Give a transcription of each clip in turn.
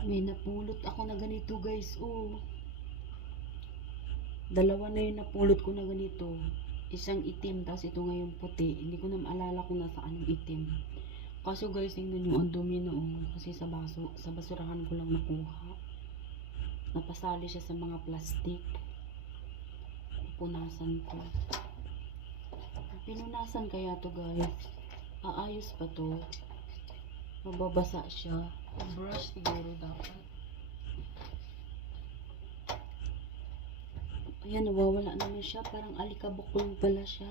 May napulot ako na ganito guys, oh. Dalawa na yung napulot ko na ganito. Isang itim, tapos ito ngayon puti. Hindi ko na maalala kung nasaan yung itim. Kaso guys, tingnan nyo, ang dumi na oh. Kasi sa basurahan ko lang nakuha. Napasali siya sa mga plastic. Punasan ko. Pinunasan kaya to guys. Aayos pa to. Mababasa siya. Brush siguro dapat. Ayan, nawawala naman siya. Parang alikabok lang pala siya.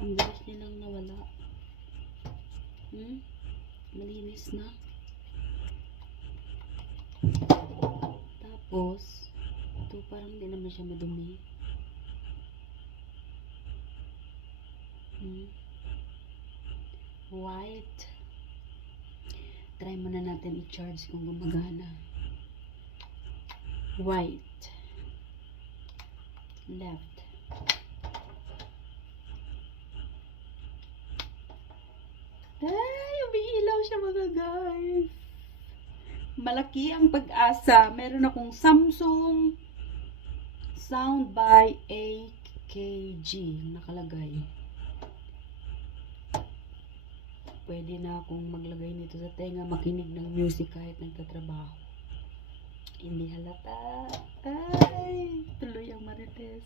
Ang bilis nilang nawala. Malinis na. Tapos, ito parang hindi naman siya madumi. White. Try muna natin i-charge kung gumagana. Right. Left. Ay, umiilaw siya mga guys. Malaki ang pag-asa. Meron akong Samsung Sound by AKG nakalagay. Pwede na akong maglagay nito sa tenga, makinig ng music kahit nagtatrabaho. Hindi halata. Ay, tuloy ang marites.